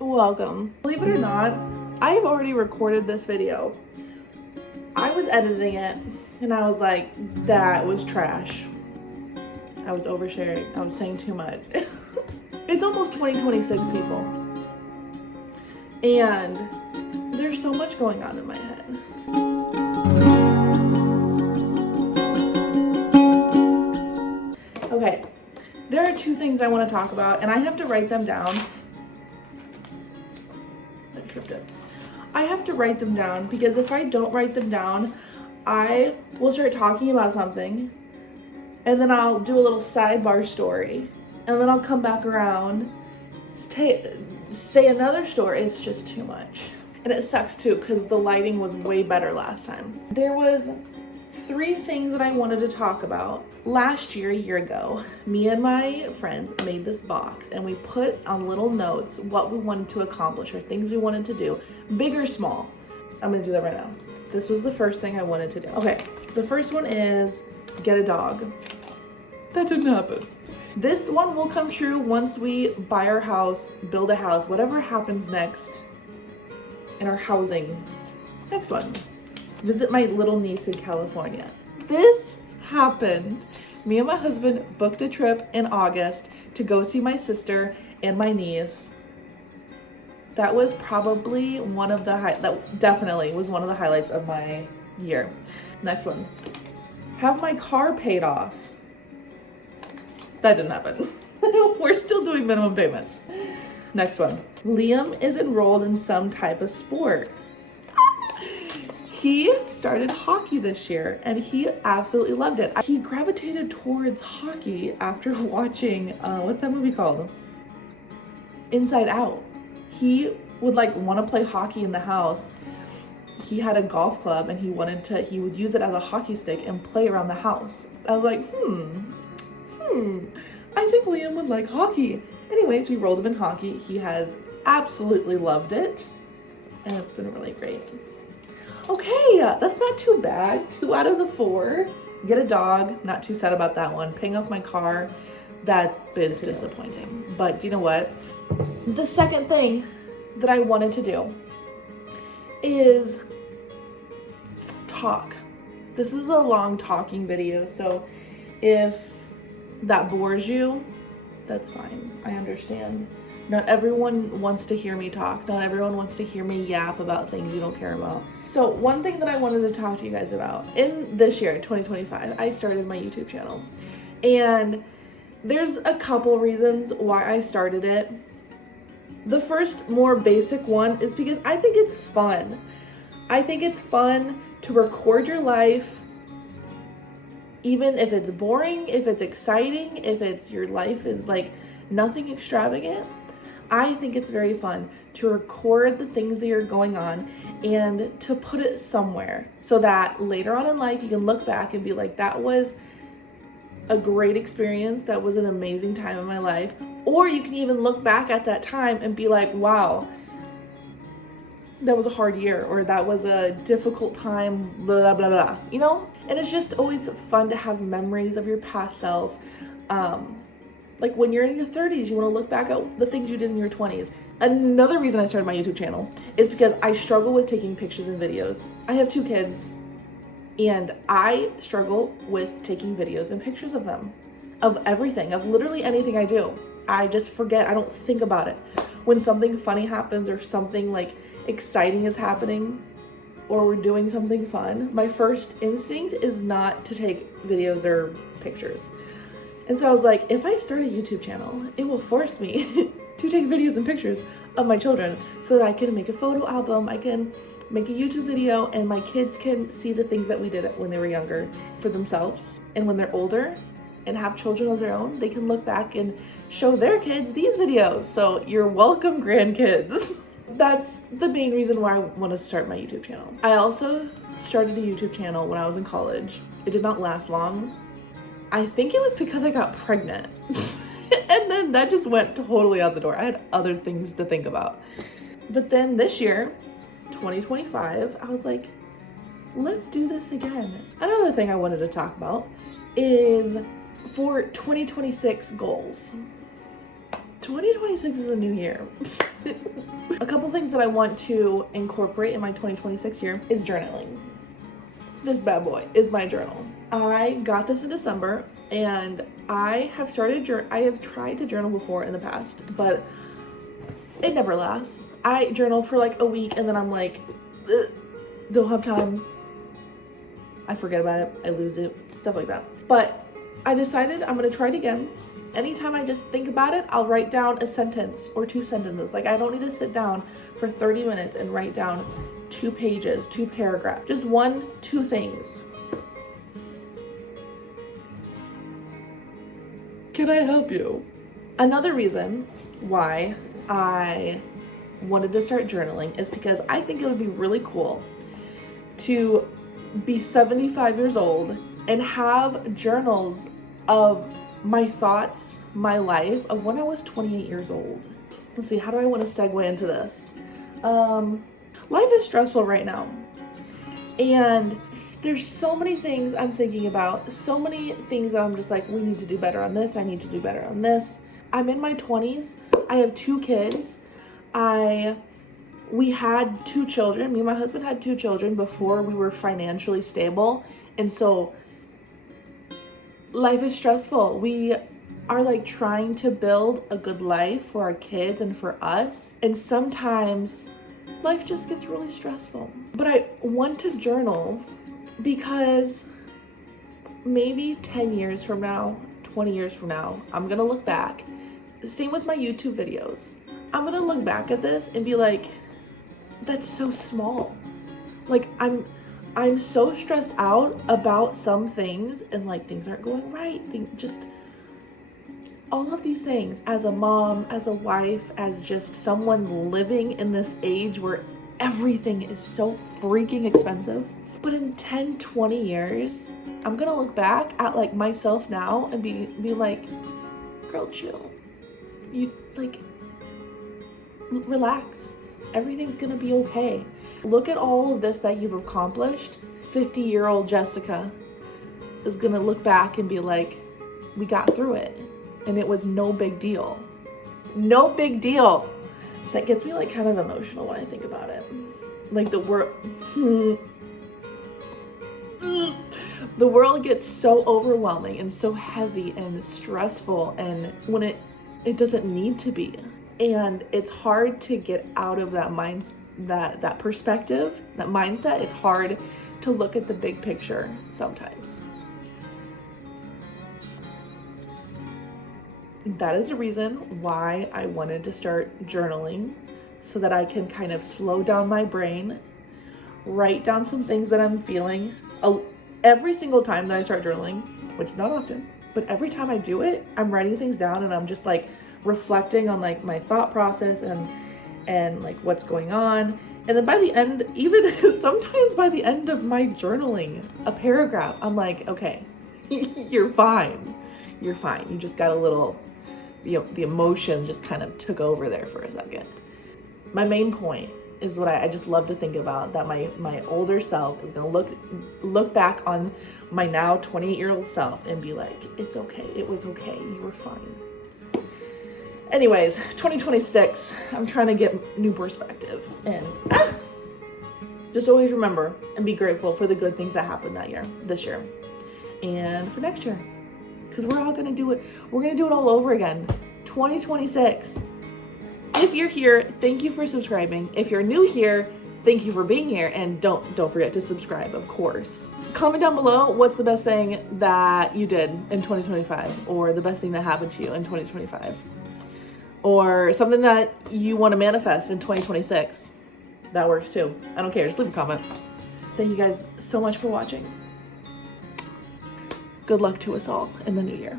Welcome. Believe it or not, I've already recorded this video. I was editing it and I was like, that was trash. I was oversharing. I was saying too much. It's almost 2026, people. And there's so much going on in my head. Okay, there are two things I want to talk about, and I have to write them down. I tripped it. I have to write them down because if I don't write them down, I will start talking about something, and then I'll do a little sidebar story, and then I'll come back around, say another story. It's just too much. And it sucks too because the lighting was way better last time. There was 3 things that I wanted to talk about. Last year, a year ago, me and my friends made this box and we put on little notes what we wanted to accomplish or things we wanted to do, big or small. I'm gonna do that right now. This was the first thing I wanted to do. Okay, the first one is get a dog. That didn't happen. This one will come true once we buy our house, build a house, whatever happens next in our housing. Next one, visit my little niece in California. This happened. Me and my husband booked a trip in August to go see my sister and my niece. That was probably one of the that definitely was one of the highlights of my year. Next one, have my car paid off. That didn't happen. We're still doing minimum payments. Next one, Liam is enrolled in some type of sport. He started hockey this year and he absolutely loved it. He gravitated towards hockey after watching, what's that movie called? Inside Out. He would want to play hockey in the house. He had a golf club and he would use it as a hockey stick and play around the house. I was like, I think Liam would like hockey. Anyways, we rolled him in hockey. He has absolutely loved it and it's been really great. Okay, that's not too bad. 2 out of the 4. Get a dog. Not too sad about that one. Paying off my car. That is disappointing. But you know what? The second thing that I wanted to do is talk. This is a long talking video, so if that bores you, that's fine. I understand. Not everyone wants to hear me talk. Not everyone wants to hear me yap about things you don't care about. So one thing that I wanted to talk to you guys about in this year, 2025, I started my YouTube channel. And there's a couple reasons why I started it. The first, more basic one is because I think it's fun. I think it's fun to record your life, even if it's boring, if it's exciting, if your life is nothing extravagant. I think it's very fun to record the things that are going on and to put it somewhere so that later on in life you can look back and be like, that was a great experience, that was an amazing time in my life. Or you can even look back at that time and be like, wow, that was a hard year, or that was a difficult time, blah, blah, blah, blah, you know? And it's just always fun to have memories of your past self. Like when you're in your 30s, you want to look back at the things you did in your 20s. Another reason I started my YouTube channel is because I struggle with taking pictures and videos. I have 2 kids and I struggle with taking videos and pictures of them, of everything, of literally anything I do. I just forget. I don't think about it. When something funny happens or something exciting is happening or we're doing something fun, my first instinct is not to take videos or pictures. And so I was like, if I start a YouTube channel, it will force me to take videos and pictures of my children so that I can make a photo album, I can make a YouTube video, and my kids can see the things that we did when they were younger for themselves. And when they're older and have children of their own, they can look back and show their kids these videos. So you're welcome, grandkids. That's the main reason why I want to start my YouTube channel. I also started a YouTube channel when I was in college. It did not last long. I think it was because I got pregnant. And then that just went totally out the door. I had other things to think about. But then this year, 2025, I was like, let's do this again. Another thing I wanted to talk about is for 2026 goals. 2026 is a new year. things that I want to incorporate in my 2026 year is journaling. This bad boy is my journal. I got this in December, and I have tried to journal before in the past, but it never lasts. I journal for like a week and then I'm like, don't have time. I forget about it. I lose it. Stuff like that. But I decided I'm going to try it again. Anytime I just think about it, I'll write down a sentence or 2 sentences. Like, I don't need to sit down for 30 minutes and write down 2 pages, 2 paragraphs. Just 1, 2 things. Can I help you? Another reason why I wanted to start journaling is because I think it would be really cool to be 75 years old and have journals of my thoughts, my life of when I was 28 years old. Let's see, how do I want to segue into this? Life is stressful right now. And there's so many things I'm thinking about, so many things that I'm just like, we need to do better on this. I need to do better on this. I'm in my 20s. I have 2 kids. We had 2 children. Me and my husband had 2 children before we were financially stable. And so life is stressful. We are like trying to build a good life for our kids and for us. And sometimes life just gets really stressful. But I want to journal because maybe 10 years from now, 20 years from now, I'm gonna look back. Same with my YouTube videos. I'm gonna look back at this and be like, that's so small. Like, I'm so stressed out about some things, and like things aren't going right. Just all of these things as a mom, as a wife, as just someone living in this age where everything is so freaking expensive. But in 10, 20 years, I'm gonna look back at like myself now and be like, girl, chill. You like, relax. Everything's gonna be okay. Look at all of this that you've accomplished. 50-year-old Jessica is gonna look back and be like, we got through it. And it was no big deal. No big deal. That gets me like kind of emotional when I think about it. Like the world gets so overwhelming and so heavy and stressful, and when it doesn't need to be. And it's hard to get out of that that perspective, that mindset. It's hard to look at the big picture sometimes. That is the reason why I wanted to start journaling, so that I can kind of slow down my brain, write down some things that I'm feeling. Every single time that I start journaling, which is not often, but every time I do it, I'm writing things down and I'm just like reflecting on like my thought process and like what's going on. And then by the end, even sometimes by the end of my journaling, a paragraph, I'm like, okay, you're fine. You're fine. You just got a little, the emotion just kind of took over there for a second. My main point is what I just love to think about, that my older self is gonna look back on my now 28-year-old self and be like, it's okay. It was okay. You were fine. Anyways, 2026, I'm trying to get new perspective and just always remember and be grateful for the good things that happened this year, and for next year, because we're all gonna do it. We're gonna do it all over again. 2026. If you're here, thank you for subscribing. If you're new here, thank you for being here, and don't forget to subscribe, of course. Comment down below what's the best thing that you did in 2025, or the best thing that happened to you in 2025. Or something that you want to manifest in 2026. That works too. I don't care. Just leave a comment. Thank you guys so much for watching. Good luck to us all in the new year.